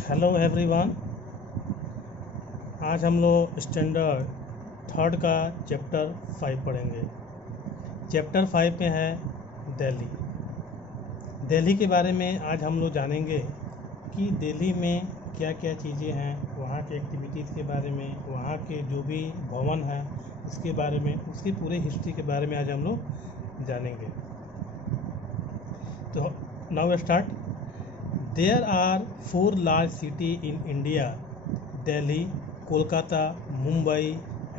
Hello everyone. आज हम लोग स्टैंडर्ड थर्ड का चैप्टर 5 पढ़ेंगे। चैप्टर 5 में है दिल्ली। दिल्ली के बारे में आज हम लोग जानेंगे कि दिल्ली में क्या क्या चीज़ें हैं, वहाँ के एक्टिविटीज़ के बारे में, वहाँ के जो भी भवन हैं उसके बारे में, उसकी पूरे हिस्ट्री के बारे में आज हम लोग जानेंगे। तो now start. There are 4 large cities in India: Delhi, Kolkata, Mumbai,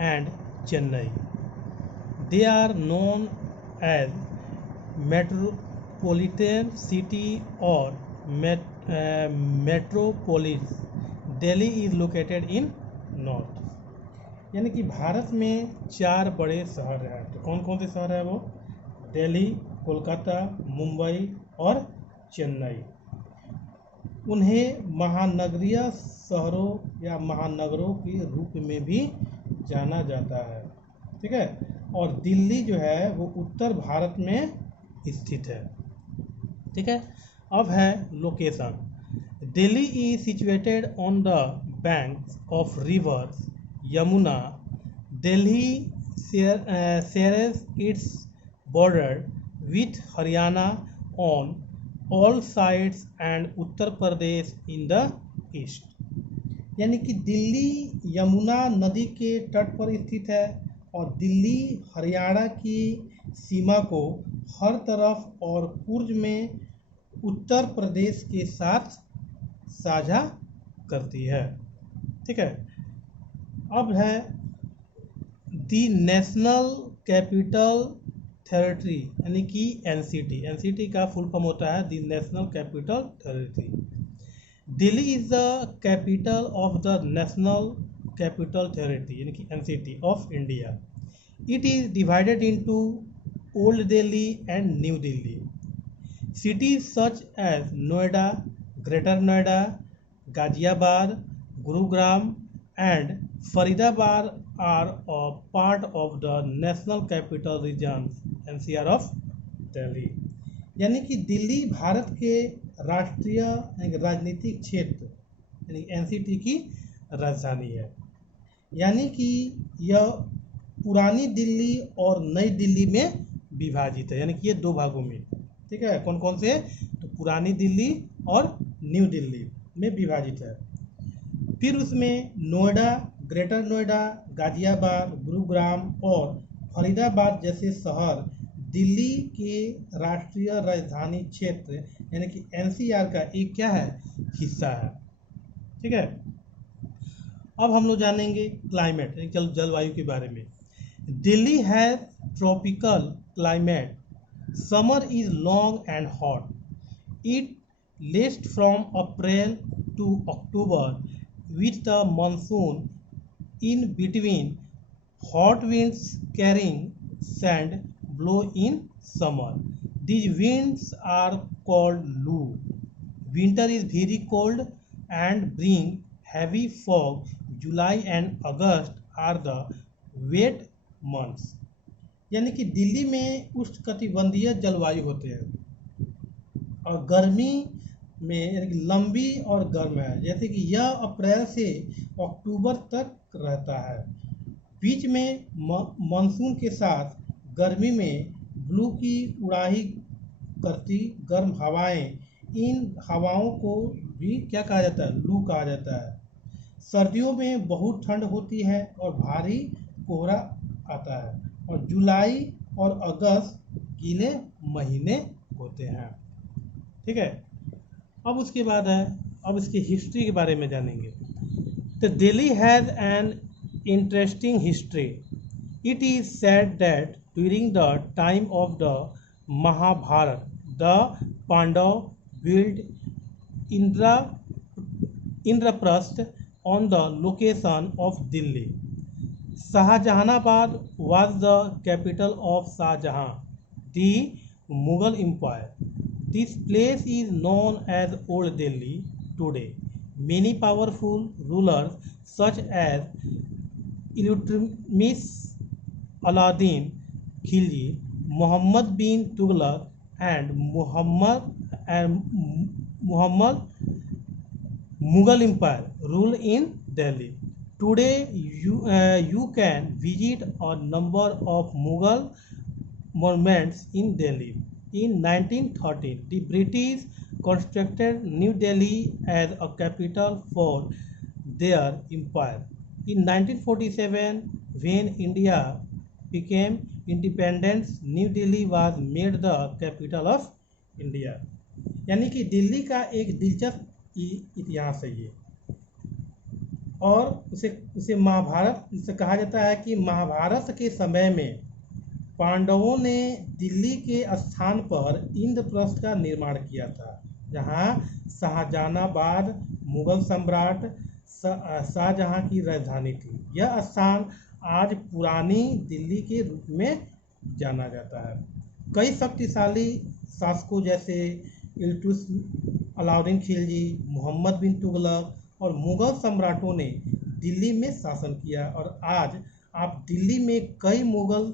and Chennai. They are known as metropolitan city or metropolis. Delhi is located in north. यानी कि भारत में 4 बड़े शहर हैं। तो कौन कौन से शहर हैं वो? दिल्ली, कोलकाता, मुंबई और चेन्नई। उन्हें महानगरीय शहरों या महानगरों के रूप में भी जाना जाता है। ठीक है। और दिल्ली जो है वो उत्तर भारत में स्थित है। ठीक है। अब है location. Delhi is situated on the banks of river Yamuna. Delhi shares its border with Haryana on all sides and Uttar Pradesh in the east. यानी कि दिल्ली यमुना नदी के तट पर स्थित है और दिल्ली हरियाणा की सीमा को हर तरफ और पूर्व में उत्तर प्रदेश के साथ साझा करती है। ठीक है। अब है दी नेशनल कैपिटल टेरिटरी, यानी कि एनसीटी। एनसीटी का फुल फॉर्म होता है the national capital territory. Delhi is the capital of the national capital territory, यानी कि NCT of India. It is divided into Old Delhi and New Delhi. Cities such as Noida, Greater Noida, Ghaziabad, Gurugram and Faridabad are a part of the National Capital Region NCR of Delhi। यानी कि दिल्ली भारत के राष्ट्रीय राजनीतिक क्षेत्र यानी NCT की राजधानी है। यानी कि यह पुरानी दिल्ली और नई दिल्ली में विभाजित है, यानी कि ये 2 भागों में। ठीक है। कौन कौन से? तो पुरानी दिल्ली और न्यू दिल्ली में विभाजित है। फिर उसमें नोएडा, ग्रेटर नोएडा, गाजियाबाद, गुरुग्राम और फरीदाबाद जैसे शहर दिल्ली के राष्ट्रीय राजधानी क्षेत्र यानी कि एनसीआर का एक क्या है? हिस्सा है। ठीक है। अब हम लोग जानेंगे क्लाइमेट यानी जलवायु के बारे में। Delhi has tropical climate. Summer is long and hot. It lasts from April to October with the monsoon in between. Hot winds carrying sand blow in summer. These winds are called Lu. Winter is very cold and bring heavy fog. July and August are the wet months. यानी कि दिल्ली में उष्णकटिबंधीय जलवायु होते हैं और गर्मी में यानी कि लंबी और गर्म है। जैसे कि यह अप्रैल से अक्टूबर तक रहता है। बीच में मानसून के साथ गर्मी में ब्लू की उड़ाही करती गर्म हवाएं, इन हवाओं को भी क्या कहा जाता है? लू कहा जाता है। सर्दियों में बहुत ठंड होती है और भारी कोहरा आता है और जुलाई और अगस्त गीले महीने होते हैं। ठीक है। अब उसके बाद है, अब इसकी हिस्ट्री के बारे में जानेंगे। तो Delhi has an interesting history. It is said that during the time of the Mahabharata the Pandava build Indraprastha on the location of Delhi. Shahjahanabad was the capital of Shahjahan, the Mughal Empire. This place is known as Old Delhi today. Many powerful rulers such as Iltutmish, Alauddin Khilji, Muhammad bin Tughlaq and Muhammad Mughal Empire rule in Delhi. Today, you can visit a number of Mughal monuments in Delhi. In 1913, the British constructed New Delhi as a capital for their empire. In 1947, when India became independent, New Delhi was made the capital of India. यानी कि दिल्ली का एक दिलचस्प इतिहास है ये, और उसे उसे महाभारत से कहा जाता है कि महाभारत के समय में पांडवों ने दिल्ली के स्थान पर इंद्रप्रस्थ का निर्माण किया था, जहां शाहजहानाबाद मुगल सम्राट शाहजहां की राजधानी थी। यह स्थान आज पुरानी दिल्ली के रूप में जाना जाता है। कई शक्तिशाली शासकों जैसे इल्तुतमिश, अलाउद्दीन खिलजी, मोहम्मद बिन तुगलक और मुगल सम्राटों ने दिल्ली में शासन किया, और आज आप दिल्ली में कई मुगल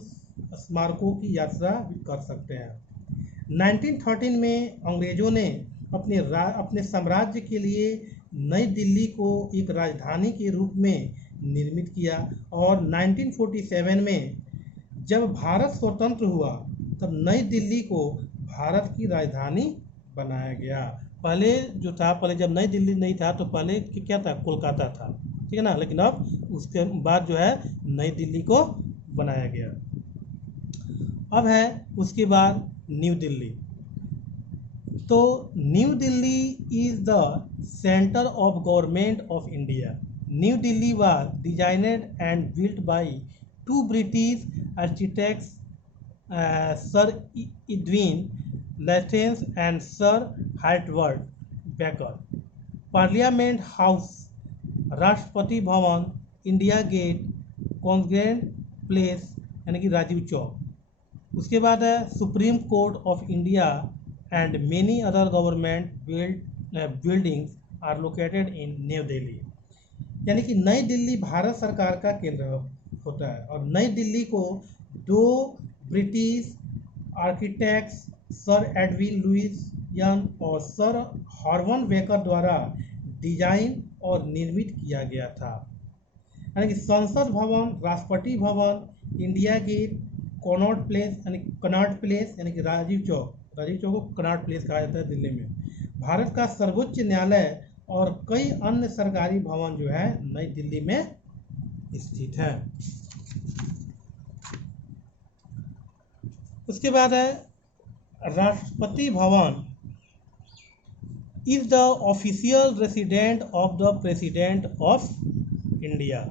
स्मारकों की यात्रा भी कर सकते हैं। 1913 में अंग्रेजों ने अपने साम्राज्य के लिए नई दिल्ली को एक राजधानी के रूप में निर्मित किया, और 1947 में जब भारत स्वतंत्र हुआ तब नई दिल्ली को भारत की राजधानी बनाया गया। पहले जो था, पहले जब नई दिल्ली नहीं था तो पहले क्या था, कोलकाता था, ठीक है ना, लेकिन अब उसके बाद जो है नई दिल्ली को बनाया गया। अब है उसके बाद न्यू दिल्ली। तो New Delhi is the centre of government of India. New Delhi was designed and built by two British architects, sir Edwin Lutyens and Sir Herbert Baker. Parliament House, Rashtrapati Bhavan, India gate, Congress place यानी कि राजीव चौक, उसके बाद है Supreme Court of India and many other government buildings are located in New Delhi. यानी कि नई दिल्ली भारत सरकार का केंद्र होता है, और नई दिल्ली को दो British architects sir Edwin Lutyens और सर हॉर्वन बेकर द्वारा डिजाइन और निर्मित किया गया था। यानी कि संसद भवन, राष्ट्रपति Bhavan, India gate, Connaught Place यानी कि राजीव चौक को कनॉट प्लेस कहा जाता है दिल्ली में, भारत का सर्वोच्च न्यायालय और कई अन्य सरकारी भवन जो है नई दिल्ली में स्थित है। उसके बाद है Rashtrapati Bhavan is the official resident of the president of India.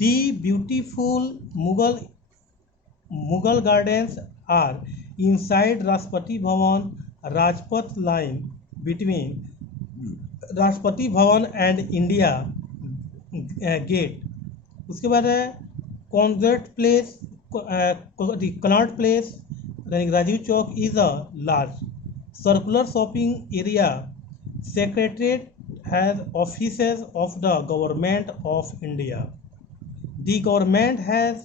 The beautiful Mughal gardens are inside Rashtrapati भवन, Rajpath line between Rashtrapati Bhavan and India gate. उसके बाद है कॉन्ग्रेट प्लेस, कनॉट प्लेस यानी Rajiv Chowk is a large circular shopping area. Secretariat has offices of the government of India. The government has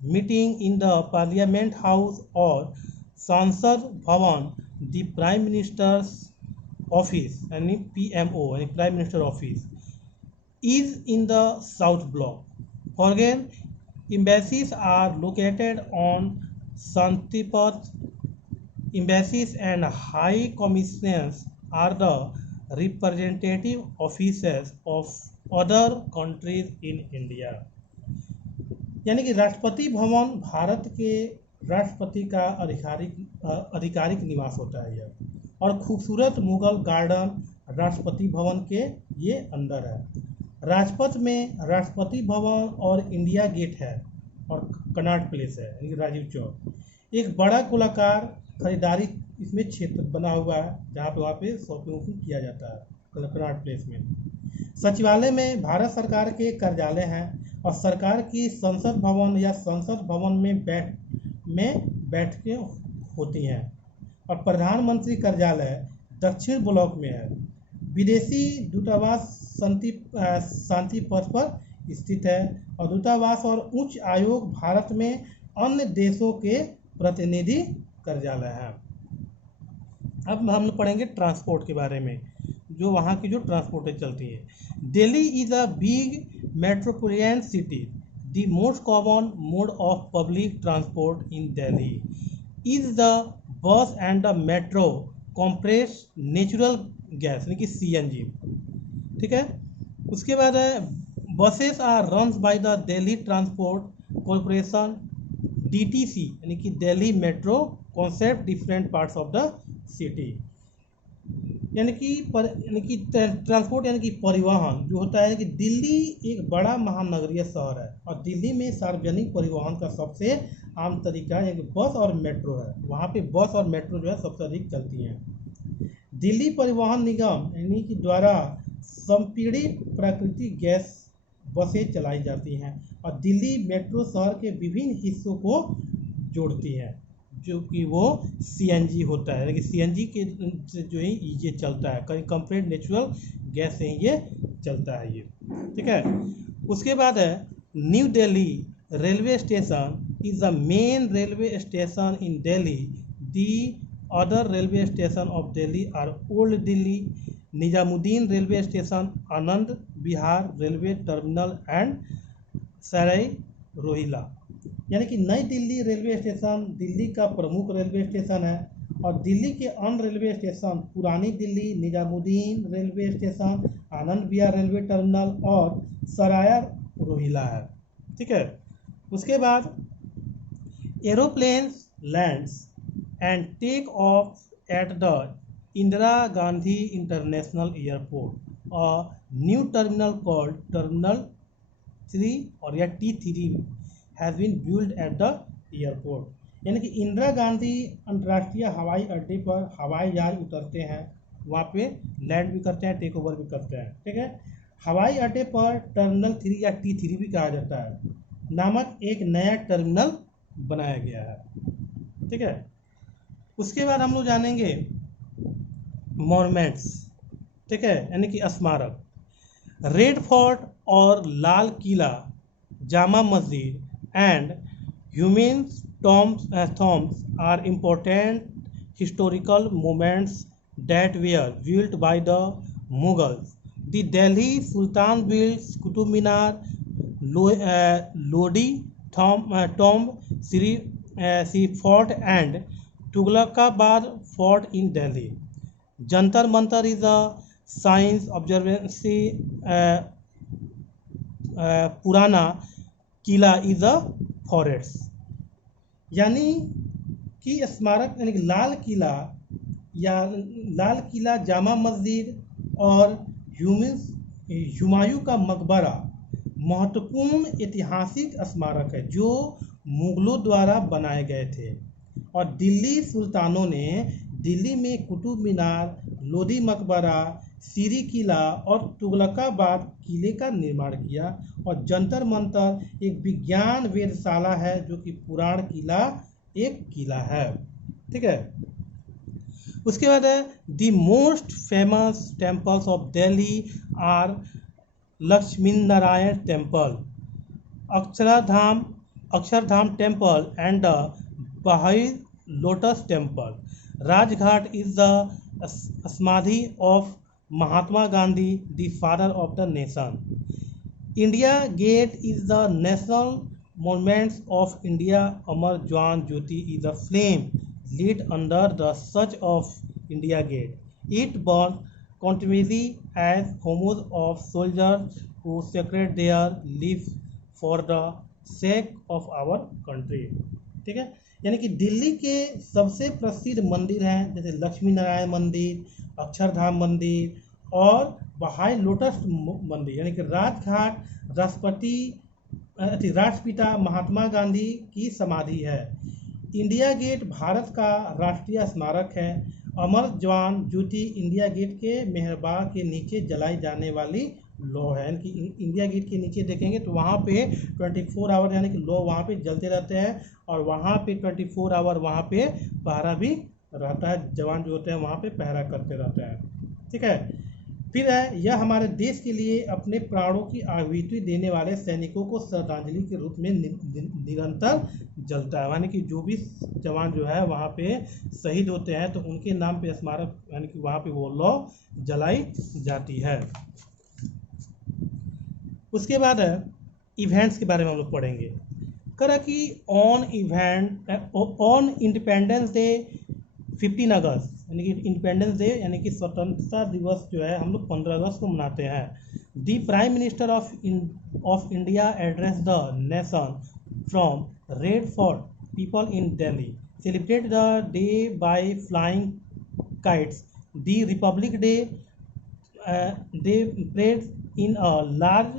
meeting in the Parliament House और Sansad Bhavan, the prime minister's office यानी PMO यानी prime minister office is in the South Block. Foreign embassies are located on Santipath. Embassies and high commissions are the representative offices of other countries in India. यानी कि राष्ट्रपति भवन भारत के राष्ट्रपति का आधिकारिक निवास होता है यह, और खूबसूरत मुगल गार्डन राष्ट्रपति भवन के ये अंदर है। राजपथ में राष्ट्रपति भवन और इंडिया गेट है, और कनॉट प्लेस है यानी राजीव चौक। एक बड़ा गोलाकार खरीदारी इसमें क्षेत्र बना हुआ है जहाँ पे वहाँ पे शॉपिंग किया जाता है कनॉट प्लेस में। सचिवालय में भारत सरकार के कार्यालय हैं, और सरकार की संसद भवन या संसद भवन में बैठकें होती हैं, और प्रधानमंत्री कार्यालय दक्षिण ब्लॉक में है। विदेशी दूतावास शांति पथ पर स्थित है, और दूतावास और उच्च आयोग भारत में अन्य देशों के प्रतिनिधि कार्यालय हैं। अब हम पढ़ेंगे ट्रांसपोर्ट के बारे में। जो वहाँ की जो ट्रांसपोर्टें चलती हैं। Delhi is a big metropolitan city. The most common mode of public transport in Delhi is the bus and the metro compress natural gas यानी कि CNG। ठीक है, उसके बाद है buses are run by the Delhi transport corporation DTC यानी कि Delhi metro concept different parts of the city. यानी कि ट्रांसपोर्ट यानी कि परिवहन जो होता है कि दिल्ली एक बड़ा महानगरीय शहर है और दिल्ली में सार्वजनिक परिवहन का सबसे आम तरीका एक बस और मेट्रो है। वहाँ पे बस और मेट्रो जो है सबसे अधिक चलती हैं। दिल्ली परिवहन निगम यानी कि द्वारा संपीड़ित प्राकृतिक गैस बसें चलाई जाती हैं और दिल्ली मेट्रो शहर के विभिन्न हिस्सों को जोड़ती है, जो कि वो CNG होता है। लेकिन CNG के से जो है ये चलता है, कहीं कंप्रेस्ड नेचुरल गैस से ये चलता है ये। ठीक है, उसके बाद है New Delhi railway station is the main railway station in Delhi. The other railway station of Delhi are Old Delhi, Nizamuddin railway station, Anand Vihar railway terminal and Sarai Rohilla. यानी कि नई दिल्ली रेलवे स्टेशन दिल्ली का प्रमुख रेलवे स्टेशन है और दिल्ली के अन्य रेलवे स्टेशन पुरानी Delhi, Nizamuddin railway station, Anand Vihar railway terminal और सराय रोहिला है। ठीक है, उसके बाद aeroplanes lands and take off at the Indira Gandhi international airport और न्यू टर्मिनल कॉल्ड टर्मिनल 3 और या T3 has been build at the airport. यानी कि इंदिरा गांधी अंतर्राष्ट्रीय हवाई अड्डे पर हवाई जहाज उतरते हैं, वहाँ पे लैंड भी करते हैं, टेक ओवर भी करते हैं। ठीक है, हवाई अड्डे पर टर्मिनल 3 या T3 भी कहा जाता है नामक एक नया टर्मिनल बनाया गया है। ठीक है, उसके बाद हम लोग जानेंगे मॉन्यूमेंट्स। ठीक है, यानी कि स्मारक। रेड फोर्ट और Lal Qila, Jama Masjid and human tombs are important historical monuments that were built by the Mughals. The Delhi Sultan built Qutub Minar, Lodi Tomb, Sri Fort and Tughlaqabad Fort in Delhi. Jantar Mantar is a science observancy. पुराना किला is a forest. यानी कि स्मारक यानी कि लाल किला, जामा मस्जिद और हुमायूं का मकबरा महत्वपूर्ण ऐतिहासिक स्मारक है जो मुगलों द्वारा बनाए गए थे और दिल्ली सुल्तानों ने दिल्ली में कुतुब मीनार, लोधी मकबरा, सीरी किला और तुगलकाबाद किले का निर्माण किया और जंतर मंतर एक विज्ञान वेधशाला है जो कि पुराण किला एक किला है। ठीक है, उसके बाद है the most famous temples of Delhi are Lakshmi Narayan temple, Akshardham temple and the Bahai lotus temple. Rajghat is the samadhi of Mahatma Gandhi, the father of the nation. India Gate is the national monument of India. Amar Jawan Jyoti is a flame lit under the surge of India Gate. It burns continuously as homage of soldiers who sacrificed their lives for the sake of our country. ठीक है, यानी कि दिल्ली के सबसे प्रसिद्ध मंदिर हैं जैसे लक्ष्मी नारायण मंदिर, अक्षरधाम मंदिर और बहाई लोटस मंदिर। यानी कि राजघाट राष्ट्रपिता महात्मा गांधी की समाधि है। इंडिया गेट भारत का राष्ट्रीय स्मारक है। अमर जवान ज्योति इंडिया गेट के मेहरबाग के नीचे जलाई जाने वाली लौ है। यानी कि इंडिया गेट के नीचे देखेंगे तो वहाँ पे 24 आवर यानी कि लौ वहाँ पे जलते रहते हैं और वहाँ पे 24 आवर वहाँ पे पहरा भी रहता है, जवान जो होते हैं वहाँ पे पहरा करते रहते हैं। ठीक है, फिर है, यह हमारे देश के लिए अपने प्राणों की आहुति देने वाले सैनिकों को श्रद्धांजलि के रूप में निरंतर जलता है। यानी कि जो भी जवान जो है वहाँ पे शहीद होते हैं तो उनके नाम पे स्मारक यानी कि वहाँ पे वो लौ जलाई जाती है। उसके बाद इवेंट्स के बारे में हम लोग पढ़ेंगे। करा कि ऑन इंडिपेंडेंस डे 15 अगस्त यानी कि इंडिपेंडेंस डे यानी कि स्वतंत्रता दिवस जो है हम लोग 15 अगस्त को मनाते हैं। The prime minister of India address the nation from Red Fort people in Delhi celebrate the day by flying kites. The Republic Day they parade in a large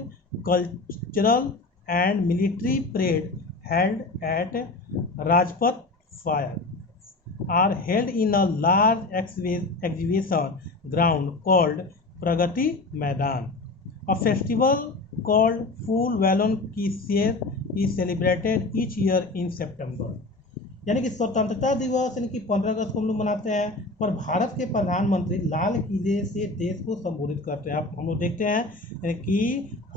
cultural and military parade held at Rajpath Fire are held in a large exhibition ground called Pragati Maidan. A festival called Phool Valon Ki Ser is celebrated each year in September. यानी कि स्वतंत्रता दिवस यानी कि 15 अगस्त को हम लोग मनाते हैं, पर भारत के प्रधानमंत्री लाल किले से देश को संबोधित करते हैं। आप हम लोग देखते हैं यानी कि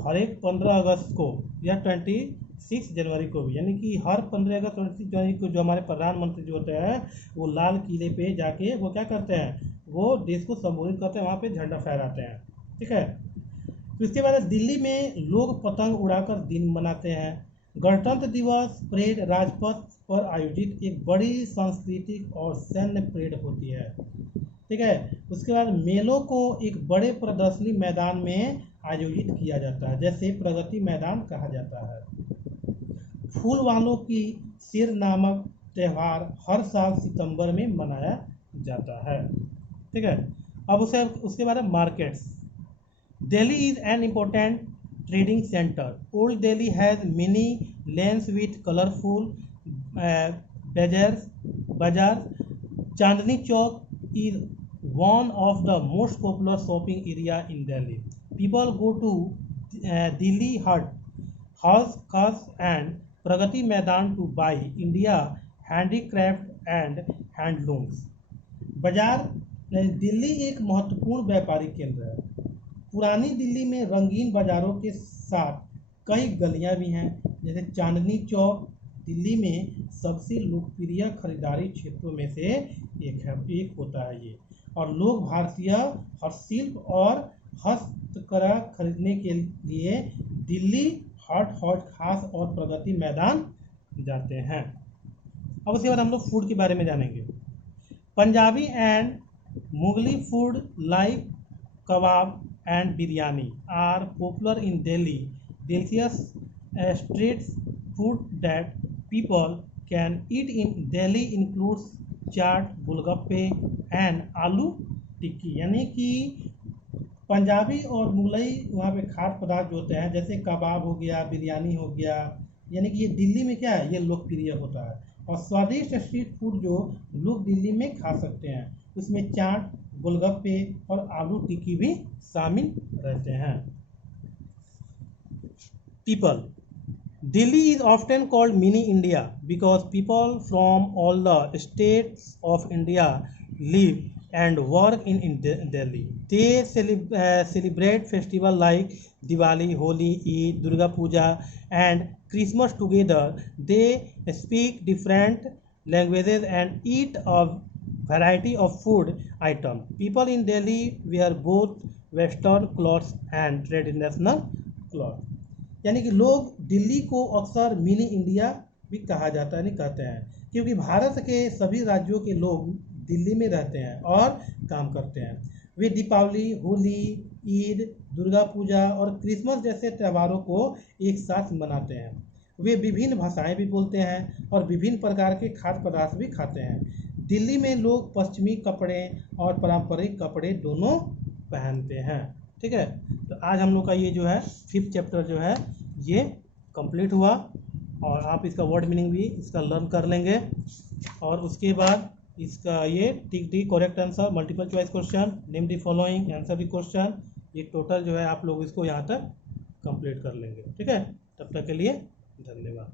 हर एक 15 अगस्त को या 26 जनवरी को भी यानी कि हर 15 अगस्त 26 जनवरी को जो हमारे प्रधानमंत्री जो होते हैं वो लाल किले पे जाके वो क्या करते हैं, वो देश को संबोधित करते हैं, वहाँ पे झंडा फहराते हैं। ठीक है। तो इसके बाद दिल्ली में लोग पतंग उड़ाकर दिन मनाते हैं। गणतंत्र दिवस परेड राजपथ पर आयोजित एक बड़ी सांस्कृतिक और सैन्य परेड होती है। ठीक है। उसके बाद मेलों को एक बड़े प्रदर्शनी मैदान में आयोजित किया जाता है, जैसे प्रगति मैदान कहा जाता है। फूल वालों की सिर नामक त्यौहार हर साल सितंबर में मनाया जाता है। ठीक है। अब उसके बाद markets. Delhi is an important trading center. Old Delhi has many lanes with colorful bazaars. Chandni Chowk is one of the most popular shopping area in Delhi. People go to Delhi Hut, House Khas and Pragati Maidan to buy India handicraft and handlooms. बाजार दिल्ली एक महत्वपूर्ण व्यापारिक केंद्र है। पुरानी दिल्ली में रंगीन बाजारों के साथ कई गलियां भी हैं, जैसे चांदनी चौक दिल्ली में सबसे लोकप्रिय खरीदारी क्षेत्रों में से एक होता है ये, और लोग भारतीय हस्तशिल्प और हस्तकला खरीदने के लिए दिल्ली हट खास और प्रगति मैदान जाते हैं। अब उसके बाद हम लोग फूड के बारे में जानेंगे। Punjabi and Mughlai food like kebab and biryani are popular in Delhi. Delicious street food that people can eat in Delhi includes chaat, golgappe and आलू टिक्की। यानी कि पंजाबी और मुगलई वहाँ पे खाद्य पदार्थ जो होते हैं, जैसे कबाब हो गया, बिरयानी हो गया, यानी कि ये दिल्ली में क्या है, ये लोकप्रिय होता है। और स्वादिष्ट स्ट्रीट फूड जो लोग दिल्ली में खा सकते हैं, उसमें चाट, गोलगप्पे और आलू टिक्की भी शामिल रहते हैं। People. Delhi is often called mini India because people from all the states of India live and work in Delhi. They celebrate festival like Diwali, Holi, Eid, Durga Puja and Christmas together. They speak different languages and eat a variety of food item. People in Delhi wear both western clothes and traditional clothes. यानी कि लोग दिल्ली को अक्सर mini India भी कहा जाता है, नहीं कहते हैं, क्योंकि भारत के सभी राज्यों के लोग दिल्ली में रहते हैं और काम करते हैं। वे दीपावली, होली, ईद, दुर्गा पूजा और क्रिसमस जैसे त्योहारों को एक साथ मनाते हैं। वे विभिन्न भाषाएं भी बोलते हैं और विभिन्न प्रकार के खाद्य पदार्थ भी खाते हैं। दिल्ली में लोग पश्चिमी कपड़े और पारंपरिक कपड़े दोनों पहनते हैं। ठीक है। तो आज हम लोग का ये जो है 5th चैप्टर जो है ये कंप्लीट हुआ, और आप इसका वर्ड मीनिंग भी इसका लर्न कर लेंगे, और उसके बाद इसका ये tick correct answer, multiple choice question, name the following, answer the question, ये टोटल जो है आप लोग इसको यहाँ तक कंप्लीट कर लेंगे। ठीक है। तब तक के लिए धन्यवाद।